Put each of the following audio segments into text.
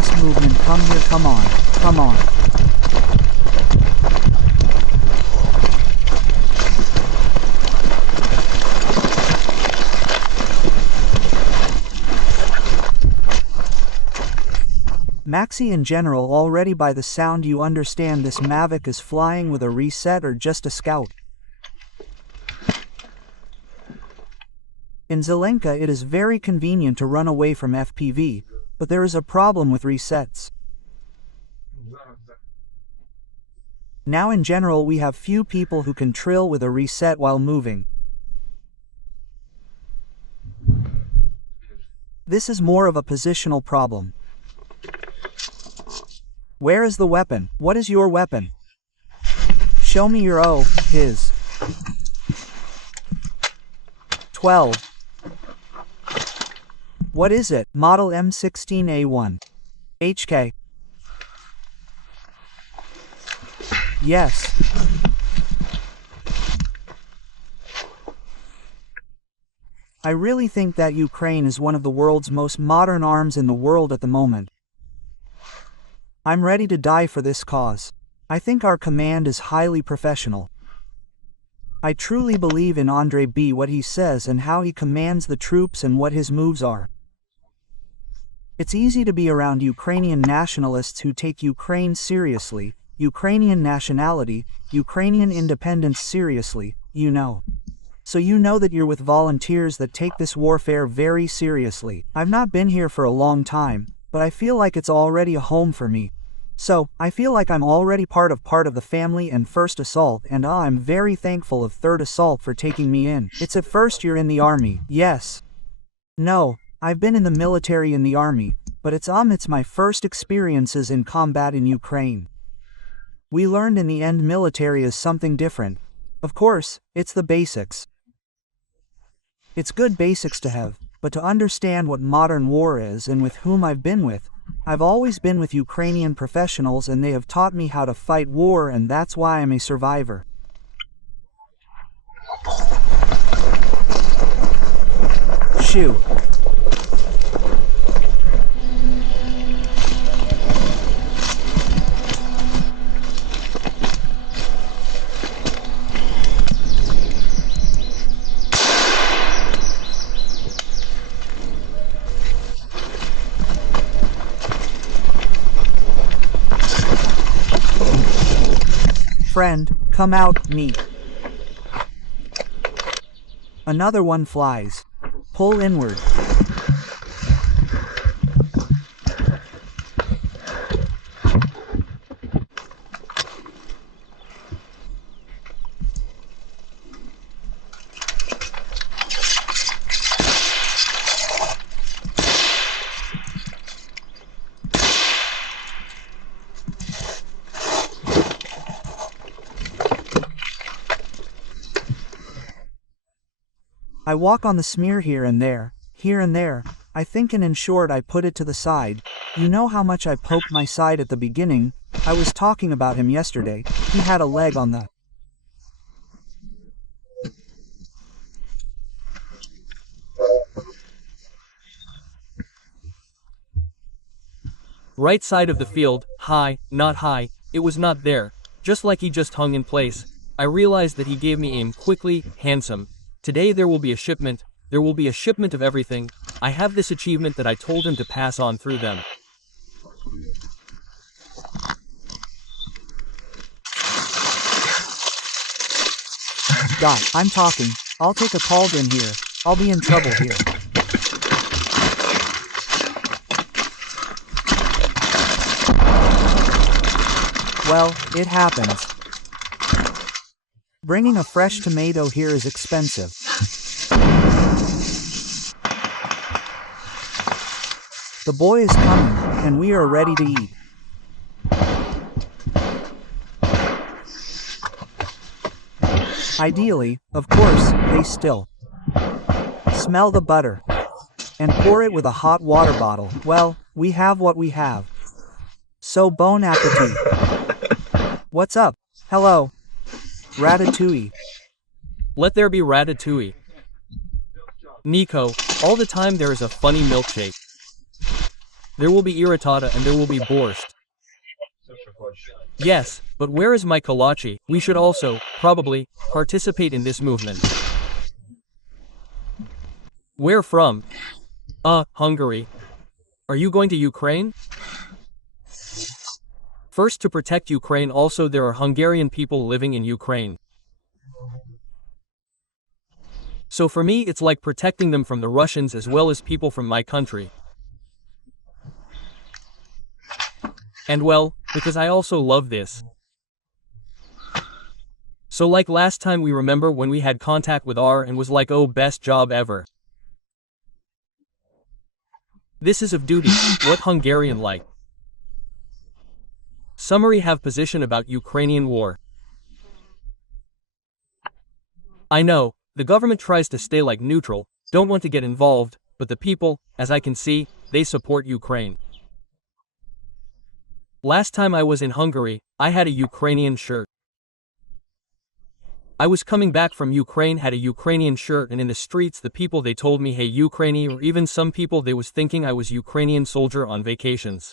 fast movement. Come here, come on, come on. Maxi, in general, already by the sound you understand this Mavic is flying with a reset or just a scout. In Zelenka it is very convenient to run away from FPV, but there is a problem with resets. Now in general we have few people who can trill with a reset while moving. This is more of a positional problem. Where is the weapon? What is your weapon? Show me your his. 12. What is it? Model M16A1. HK. Yes. I really think that Ukraine is one of the world's most modern arms in the world at the moment. I'm ready to die for this cause. I think our command is highly professional. I truly believe in Andrei B. what he says and how he commands the troops and what his moves are. It's easy to be around Ukrainian nationalists who take Ukraine seriously, Ukrainian nationality, Ukrainian independence seriously, you know. So you know that you're with volunteers that take this warfare very seriously. I've not been here for a long time, but I feel like it's already a home for me. So, I feel like I'm already part of the family and First Assault, and I'm very thankful of Third Assault for taking me in. It's at first you're in the army, yes. No, I've been in the military in the army, but it's my first experiences in combat in Ukraine. We learned in the end military is something different. Of course, it's the basics. It's good basics to have, but to understand what modern war is and with whom I've been with, I've always been with Ukrainian professionals and they have taught me how to fight war, and that's why I'm a survivor. Shoo. Friend, come out, meet. Another one flies. Pull inward. I walk on the smear here and there, I think, and in short I put it to the side. You know how much I poked my side at the beginning. I was talking about him yesterday. He had a leg on the right side of the field. High, not high, it was not there. Just like he just hung in place. I realized that he gave me aim quickly, handsome. Today there will be a shipment of everything. I have this achievement that I told him to pass on through them. Dot, I'm talking. I'll take a cauldron here. I'll be in trouble here. Well, it happens. Bringing a fresh tomato here is expensive. The boy is coming, and we are ready to eat. Ideally, of course, they still smell the butter and pour it with a hot water bottle. Well, we have what we have. So bon appetit. What's up? Hello. Ratatouille. Let there be ratatouille. Nico, all the time there is a funny milkshake. There will be irritata and there will be borscht. Yes, but where is my kolache? We should also, probably, participate in this movement. Where from? Hungary. Are you going to Ukraine? First, to protect Ukraine, also there are Hungarian people living in Ukraine. So for me it's like protecting them from the Russians as well as people from my country. And well, because I also love this. So like last time we remember when we had contact with R and was like, oh, best job ever. This is of duty, what Hungarian like. Summary have position about Ukrainian war. I know, the government tries to stay like neutral, don't want to get involved, but the people, as I can see, they support Ukraine. Last time I was in Hungary, I had a Ukrainian shirt. I was coming back from Ukraine, had a Ukrainian shirt, and in the streets the people they told me, hey Ukraini, or even some people they was thinking I was Ukrainian soldier on vacations.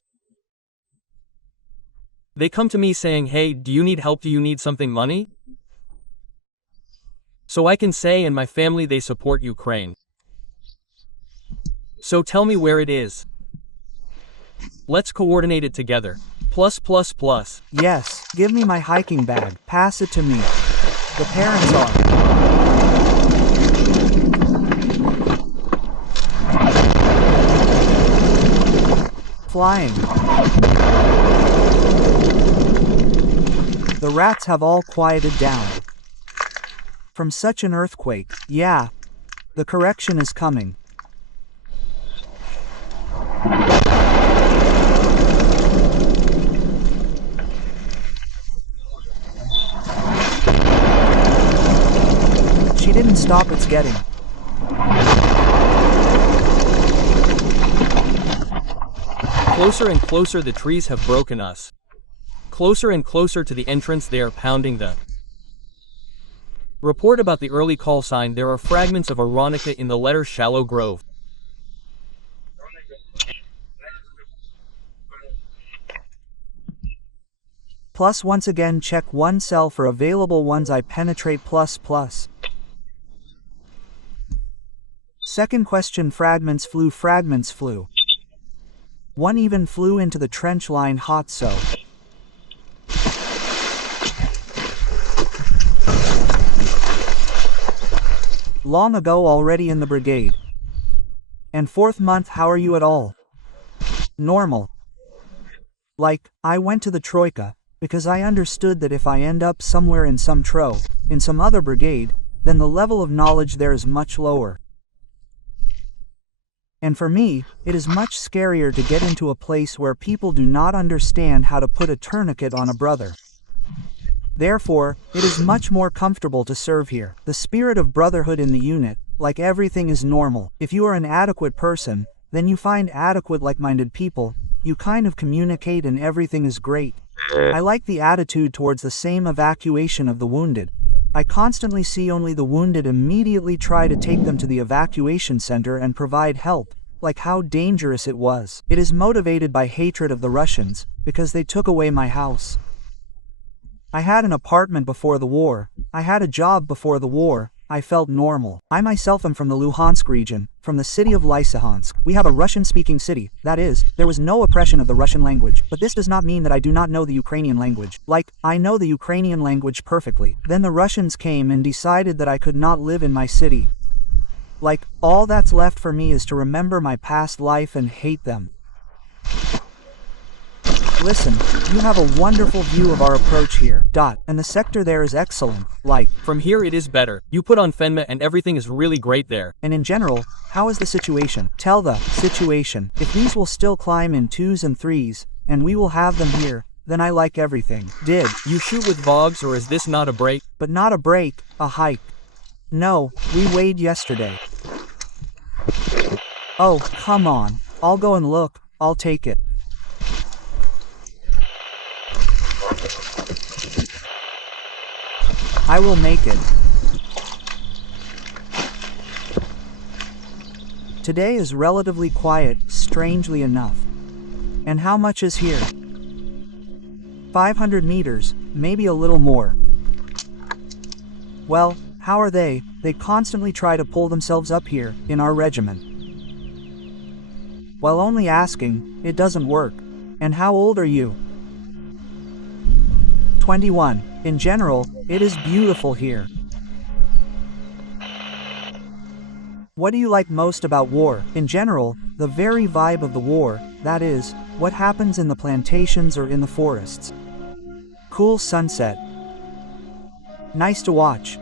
They come to me saying, hey, do you need help, do you need something money? So I can say and my family they support Ukraine. So tell me where it is. Let's coordinate it together. Plus. Yes, give me my hiking bag, pass it to me. The parents are. Flying. The rats have all quieted down. From such an earthquake, yeah. The correction is coming. She didn't stop, it's getting. Closer and closer, the trees have broken us. Closer and closer to the entrance, they are pounding the report about the early call sign. There are fragments of Aronica in the letter Shallow Grove. Plus once again check one cell for available ones I penetrate plus. Second question, fragments flew. One even flew into the trench line hot so. Long ago already in the brigade. And 4th month, how are you at all? Normal. Like, I went to the Troika, because I understood that if I end up somewhere in some in some other brigade, then the level of knowledge there is much lower. And for me, it is much scarier to get into a place where people do not understand how to put a tourniquet on a brother. Therefore, it is much more comfortable to serve here. The spirit of brotherhood in the unit, like everything is normal. If you are an adequate person, then you find adequate like-minded people, you kind of communicate and everything is great. I like the attitude towards the same evacuation of the wounded. I constantly see only the wounded immediately try to take them to the evacuation center and provide help, like how dangerous it was. It is motivated by hatred of the Russians, because they took away my house. I had an apartment before the war, I had a job before the war, I felt normal. I myself am from the Luhansk region, from the city of Lysychansk. We have a Russian-speaking city, that is, there was no oppression of the Russian language, but this does not mean that I do not know the Ukrainian language. Like, I know the Ukrainian language perfectly. Then the Russians came and decided that I could not live in my city. Like, all that's left for me is to remember my past life and hate them. Listen, you have a wonderful view of our approach here. And the sector there is excellent. Like, from here it is better. You put on Fenma and everything is really great there. And in general, how is the situation? Tell the situation. If these will still climb in 2s and 3s, and we will have them here, then I like everything. Did you shoot with Vogs, or is this not a break? But not a break, a hike. No, we weighed yesterday. Oh, come on. I'll go and look, I'll take it. I will make it. Today is relatively quiet, strangely enough. And how much is here? 500 meters, maybe a little more. Well, how are they? They constantly try to pull themselves up here, in our regiment. While only asking, it doesn't work. And how old are you? 21. In general, it is beautiful here. What do you like most about war? In general, the very vibe of the war, that is, what happens in the plantations or in the forests. Cool sunset. Nice to watch.